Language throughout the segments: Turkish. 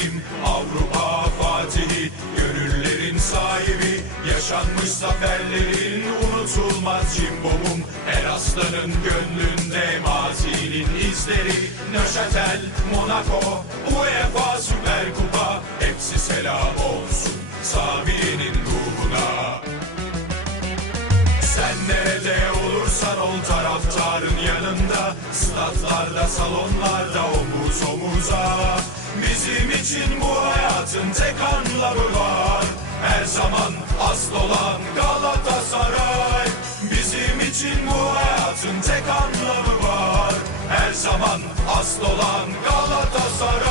benim Avrupa fatihi Gönüllerin sahibi. Yaşanmış zaferlerin unutulmaz cimbomum. Her aslanın gönlünde mazinin izleri. Nöşetel, Monaco, UEFA Süper Kupa. Hepsi selam olsun Sabi'nin ruhuna. Sen nerede olursan ol taraftarın yanında Statlarda, salonlarda omuz omuza. Bizim için bu hayatın tek anlamı var. Her zaman asıl olan Galatasaray. Bizim için bu hayatın tek anlamı var. Her zaman asıl olan Galatasaray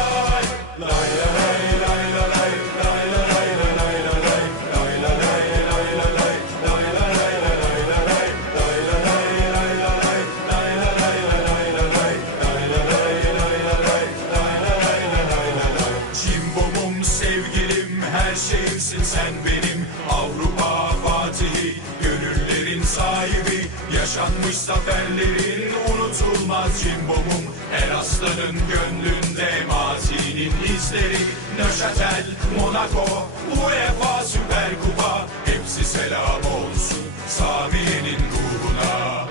şeyimsin sen benim? Avrupa Fatihi gönüllerin sahibi. Yaşanmış zaferlerin unutulmaz cimbomum. Her aslanın gönlünde mazinin izleri. Nöşetel, Monaco, UEFA Süper Kupa. Hepsi selam olsun Samiye'nin ruhuna.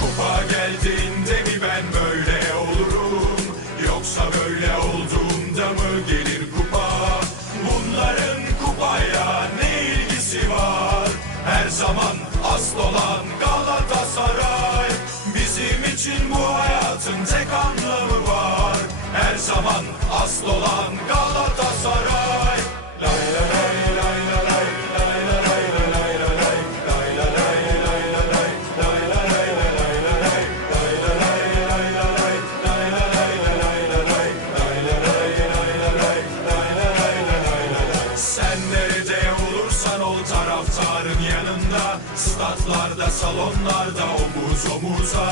Kupa geldiğinde Taraftarın yanında Statlarda salonlarda omuz omuza.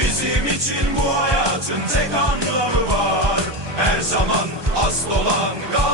Bizim için bu hayatın tek anlamı var. Her zaman asıl olan gaz